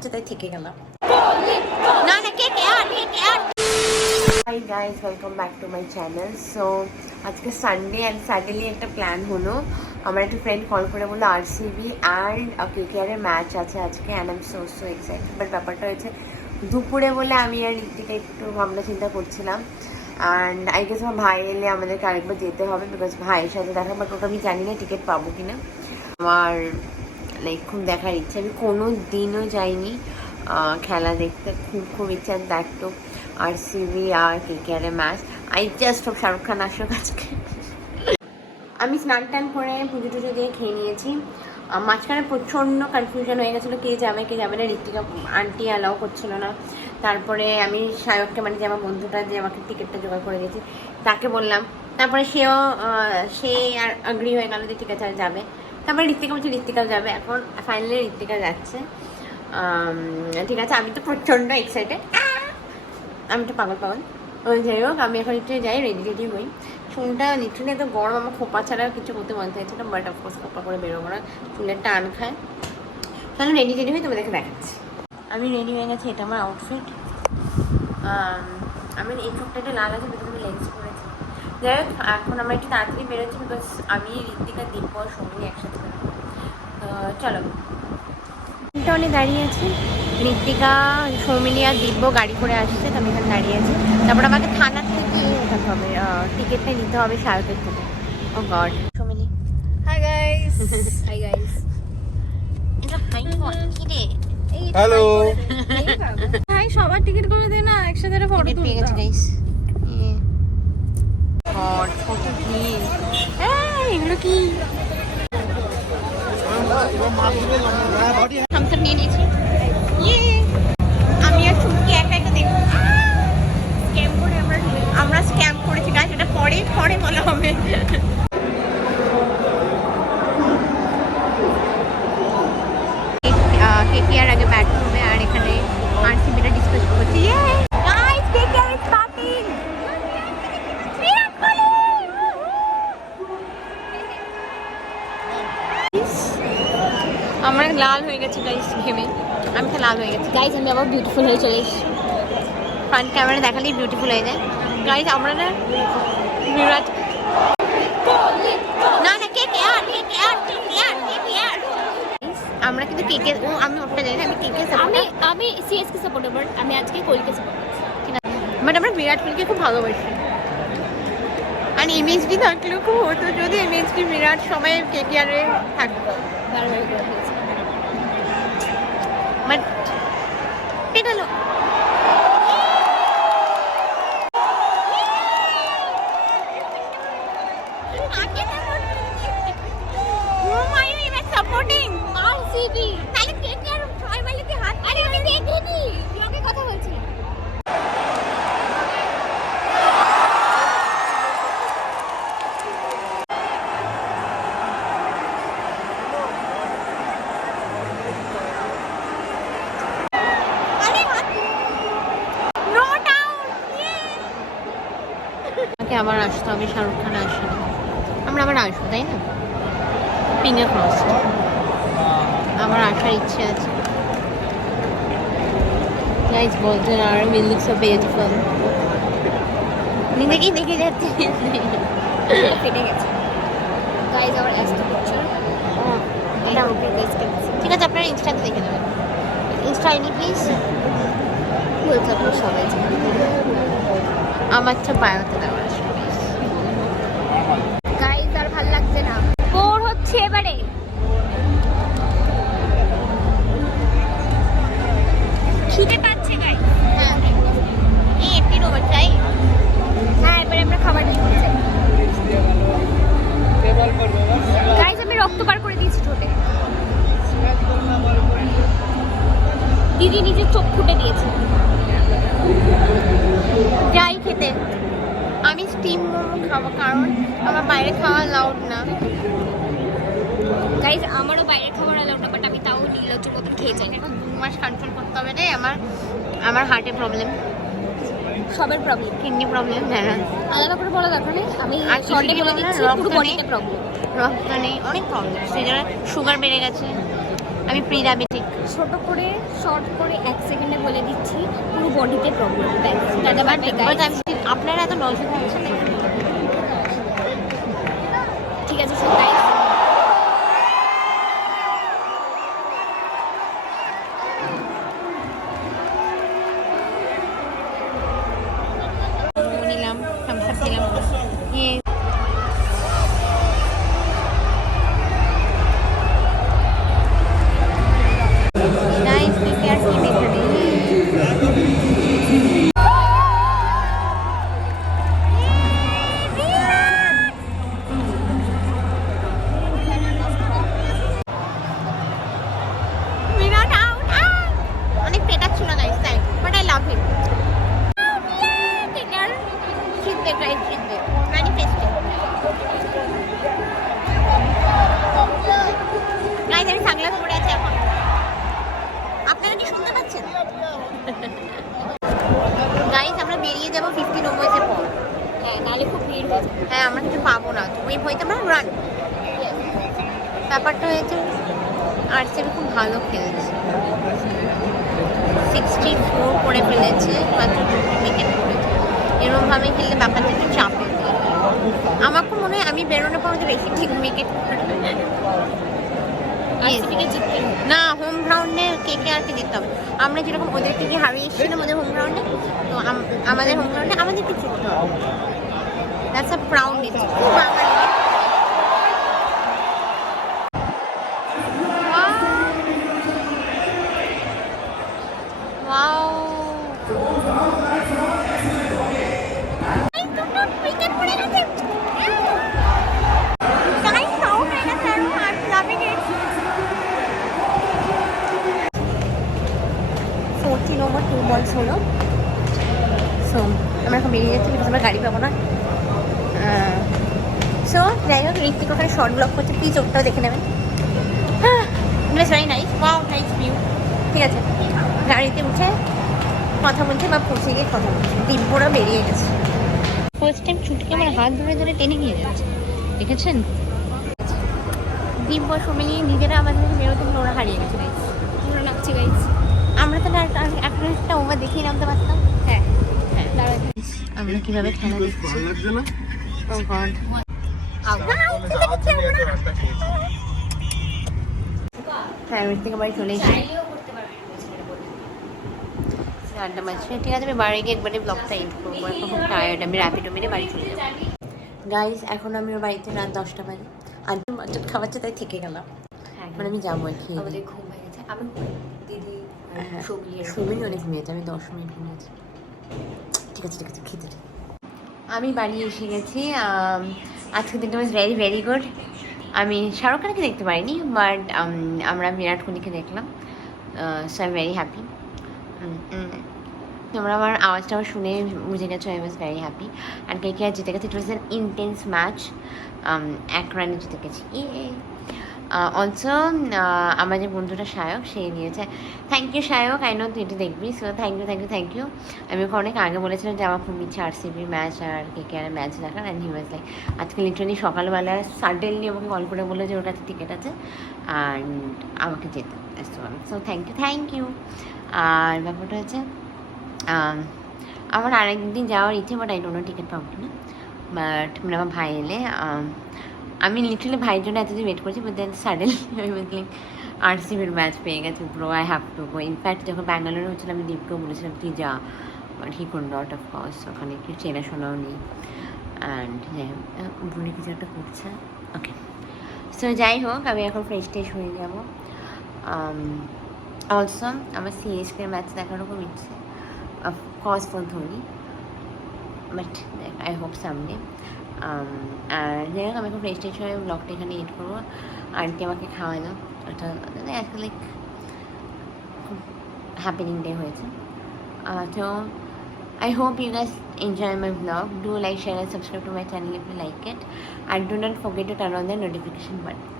আছে তাই থেকে গেলাম। না না কে কে আর কে কে আর। Hi guys, welcome back to my channel. So আজকে সানডে অ্যান্ড স্যাটারডে একটা প্ল্যান হলো। আমার একটা ফ্রেন্ড কল করে বললো আরসিবি অ্যান্ড কেকেআরের ম্যাচ আছে আজকে, and I am so excited. But ব্যাপারটা হয়েছে দুপুরে বলে আমি আর ঋতিকা একটু ভাবনা চিন্তা করছিলাম। অ্যান্ড আই গেস আমার ভাই এলে আমাদেরকে আরেকবার যেতে হবে, বিকজ ভাইয়ের সাথে দেখা, বাট ওটা আমি জানি না টিকিট পাবো কিনা। আমার লাইক খুব দেখার ইচ্ছে, আমি কোনো দিনও যাইনি খেলা দেখতে, খুব ইচ্ছা দেখতো আরসিবি আর কেকেআরের match. I just hope Shahrukh Khan আসুক আজকে। আমি স্নান টান করে পুজো টুজো দিয়ে খেয়ে নিয়েছি। মাঝখানে প্রচণ্ড কনফিউশন হয়ে গেছিলো কে যাবে না। ঋতিকা আন্টি অ্যালাউ করছিল না। তারপরে আমি সায়ককে, মানে যে আমার বন্ধুটা যে আমাকে টিকিটটা জোগাড় করে দিয়েছি, তাকে বললাম। তারপরে সে আর অ্যাগ্রি হয়ে গেল যে ঠিক আছে যাবে। তারপরে ঋতিকা বলছে ঋতিকাও যাবে। এখন ফাইনালি ঋতিকা যাচ্ছে। ঠিক আছে, আমি তো প্রচণ্ড এক্সাইটেড, আমি তো পাগল। যাই হোক, আমি এখন একটু যাই, রেডি হই। চুলটা লিটারলি এত গরম, আমার খোপা ছাড়া কিছু করতে মন চাইছিল, বাট অফকোর্স খোপা করে বেরোবো না, চুলের টান খায়। তাহলে রেডি হয়ে তোমাদেরকে দেখাচ্ছি। আমি রেডি হয়ে গেছি, এটা আমার আউটফিট। আমি এই চোখটা একটু লাল আছে, বিকজ আমি লেন্স করেছি। যাই হোক, এখন আমরা একটু তাড়াতাড়ি বেরোচ্ছি, বিকজ আমি ঋতিকা দিব্য সঙ্গে একসাথে বেরোবো। চলো, অনেক দাঁড়িয়ে আছি। ঋতিকা, সৌমিলি আর দিব্য গাড়ি করে আসছে, তো আমি এখানে দাঁড়িয়ে আছি। তারপর আমাকে থানার থেকে ওঠাতে হবে, টিকিটটা নিতে হবে শারকের থেকে। Oh god, Soumili hi guys. Hi guys. এটা হাই ফোন কি রে? হ্যালো। হাই, সবার টিকিট করে দে না, একসাথে একটা ফটো পেয়ে গেছি গাইস। গড, কত কি এগুলো কি? থামস আপ নিয়ে নিয়েছি। আমি আর চুমকি একা দেখবো। স্ক্যাম করে আমরা স্ক্যাম করেছি গাইস, এটা পরে বলা হবে। কেকেআর আগে ব্যাট করবে, আর এখানে আরসিবিটা ডিসকাস করছি। Guys, KKR is starting. Virat Kohli. আমার লাল হয়ে গেছে গাইস ঘেমে, আমি তো লাল হয়ে গেছি গাইস। আমি আবার বিউটিফুল হয়ে চলে এসেছি। ফ্রন্ট ক্যামেরা দেখালেই বিউটিফুল হয়ে যায় গাইস। আমরা না বিরাট না না কেকেআর আমরা কিন্তু কেকে, আমি ওটা জানি না, আমি কেকে আমি সিএসকে সাপোর্টার, বাট আমি আজকে কোহলিকে সাপোর্ট করছি, ঠিক আছে। বাট আমরা বিরাট কোহলিকে খুব ভালোবাসি। আর এমএসডি থাকলেও খুব হতো যদি এমএসডি বিরাট সময় কেকেআরে থাকতো। বারবার করে হয়েছে। বাট এটা হলো supporting আরসিবি। তাহলে কেকেআর সবাই মিলে কি হাত? আরে আমি দেখিনি, ব্লগে কথা বলছি। আরে হাত নট আউট। আমাকে আবার আসতো, আমি শাহরুখ খান আসিনি, আমরা আবার আসবো তাই না? ফিঙ্গার ক্রসড, আমার আসার ইচ্ছে আছে। গাইস বলছেন আর উইল লুক সো বিউটিফুল। নিজেকেই দেখে যাচ্ছে, ফেটে গেছে গাইস। আমার লাস্ট পিকচার এটা ওকে গাইস কেমন ঠিক আছে, আপনারা ইনস্টাতে দেখে নেবেন। ইনস্টা আইডি প্লিজ বলছে, আপনারা সবাই জানেন। আমার তো বায়োতে দেওয়া আছে। গাইস আর ভালো লাগছে না, বোর হচ্ছে এবারে। খিদে পাচ্ছে গাইস। হ্যাঁ, এই এমপি রোবট চাই। হ্যাঁ, এবারে আমরা খাবার নিয়ে নিচ্ছি গাইস। আমি রক্ত বার করে দিয়েছি ঠোঁটে। দিদি নিজের চোখ ফুটে দিয়েছে। যাই খেতে, আমি স্টিম মোমো খাবো, কারণ আমার বাইরে খাওয়া লাউড না। গাইস আমারও বাইরে খাবার অ্যালাউড না, বাট আমি তাও নীলজ্জ মতন খেয়ে যাই। 2 মাস কন্ট্রোল করতে হবে রে। আমার হার্টে প্রবলেম, সবার প্রবলেম, কিডনি প্রবলেম। হ্যাঁ, আলাদা করে বলা দরকার নেই। আমি আর শর্টে কিছু বলে কি দিচ্ছি, বলবো না, পুরো রক্ত বডিতে প্রবলেম। রক্ত নেই, অনেক প্রবলেম। সেই জন্য সুগার বেড়ে গেছে, আমি প্রি ডায়াবেটিক। ছোট করে শর্ট করে 1 সেকেন্ডে বলে দিচ্ছি, পুরো বডিতে প্রবলেম। আপনারা এত নজর দিচ্ছেন না। ঠিক আছে সবাই, নিলাম থামস আপ দিলাম। নাইস কেয়ার কি এখানে। অনেক পেটার ছিল গাইস তাই, বাট আই লাভ হিম। আমি সানগ্লাস পরে আছি এখন, আপনারা কি শুনতে পাচ্ছেন? গাইস আমরা বেরিয়ে যাবো 50 নম্বরের পর। হ্যাঁ নাহলে খুব ভিড় হয়ে যাবে। হ্যাঁ আমরা কিছু পাবো না, তো ওই ভয়তে আমরা রান। ব্যাপারটা হয়েছে আরসিবি খুব ভালো খেলেছে, 64 করে ফেলেছে, মাত্র 2 উইকেট পড়েছে। এরকমভাবে খেললে ব্যাপারটা একটু চাপ হয়ে যায়। আমার খুব মনে হয় আমি বেরোনোর পর ওদের বেশি ঠিক উইকেট জিততে না, হোম গ্রাউন্ডে কেকেআরকে জিততাম। আমরা যেরকম ওদেরকে কি হারিয়ে এসেছিলাম ওদের হোম গ্রাউন্ডে, তো আমাদের হোম গ্রাউন্ডে আমাদেরকে জিততে হবে। That's a proud day. Over 2 বলস হলো। সো আমরা এখন বেরিয়ে যাচ্ছি, বিকজ আমরা গাড়ি পাবো না। সো যাই হোক, ঋত্বিক ওখানে শর্ট ব্লগ করছে, প্লিজ ওটাও দেখে নেবেন। Very nice, wow nice view. ঠিক আছে, গাড়িতে উঠে কথা বলছে বা পৌঁছে গিয়ে কথা বলছে। দিব্যরা বেরিয়ে গেছে। ফার্স্ট টাইম ছুটকে আমার হাত ধরে ধরে টেনে নিয়ে যাচ্ছে, দেখেছেন? দিব্য সুমিনি নিজেরা আমাদের বেরোতে ওরা হারিয়ে গেছে। আমরা নাচছি গাইস। আমরা তো একটা ওভার দেখিয়ে নামতে পারতাম। হ্যাঁ হ্যাঁ, দাঁড়াই আমরা কিভাবে খেলা দেখছি। ও গড, হ্যাঁ থেকে বাড়ি চলে এসেছি, আড্ডা মারছি। ঠিক আছে, আমি বাড়ি গিয়ে একবারে ব্লগটা এন্ড করবো। এখন খুব টায়ার্ড, আমি র্যাপিডো মেরে বাড়ি চলে যাবো। গাইজ এখন আমি ওর বাড়িতে রাত 10টা বাজে, আজকে মাটন খাওয়াচ্ছে তাই থেকে গেলাম। মানে আমি যাবো আর কি। আমাদের ঘুম হয়ে গেছে। আমি দিদি সুমিনি অনেক ঘুমিয়েছে, আমি 10 মিনিট ঘুমিয়েছি। ঠিক আছে খেতে। আমি বাড়ি এসে গেছি। আজকের দিনটা ওয়াজ ভেরি ভেরি গুড। আমি শাহরুখ খানকে দেখতে পারিনি, বাট আমরা বিরাট কোহলিকে দেখলাম। So I am very happy. তোমরা আমার আওয়াজটা শুনে বুঝে গেছো, আই ওয়াজ ভেরি হ্যাপি। আর কেকেআর জিতে গেছে, it was an intense match. 1 রানে জিতে গেছি। অলসো আমার যে বন্ধুটা সায়ক, সে নিয়েছে। Thank you Sayak, I know তুই এটা দেখবি। So thank you. আমি ওকে অনেক আগে বলেছিলাম যে আমার খুব ইচ্ছা আরসিবির ম্যাচ আর কেকেআরের ম্যাচ দেখার। অ্যান্ড হি ওয়াজ লাইক, আজকে লিটারালি সকালবেলা সাডেনলি আমাকে কল করে বলে যে ওর কাছে টিকিট আছে অ্যান্ড আমাকে যেতে। So thank you. আর ব্যাপারটা হচ্ছে আমার আরেকদিন যাওয়ার ইচ্ছে, but I don't know ticket পাবো কিনা। বাট মানে আমার ভাই এলে, আমি লিটারালি ভাইয়ের জন্য এতদিন ওয়েট করছি, বাট দেন সাডেনলি আমি লাইক আরসিবির ম্যাচ পেয়ে গেছে। Bro I have to go. In fact যখন ব্যাঙ্গালোরে হচ্ছিল আমি দীপকেও বলেছিলাম তুই যা, but he could not of course. ওখানে কি চেনাশোনাও নেই। অ্যান্ড উনি কিছু একটা করছে। ওকে, সো যাই হোক, আমি এখন ফ্রেশ হয়ে যাবো। অলসো আমার সিএসকে ম্যাচ দেখারও খুব ইচ্ছে, of course for Dhoni, but I hope সামনে। আর যাই হোক, আমি এখন ফ্রেশ হয়ে ব্লগটা এখানে এড করবো। আন্টি আমাকে খাওয়ালো, ওটা আজকে লাইক খুব হ্যাপেনিং ডে হয়েছে। তো I hope you guys enjoy my vlog. Do like, share and subscribe to my channel if you like it. And do not forget to turn on the notification button.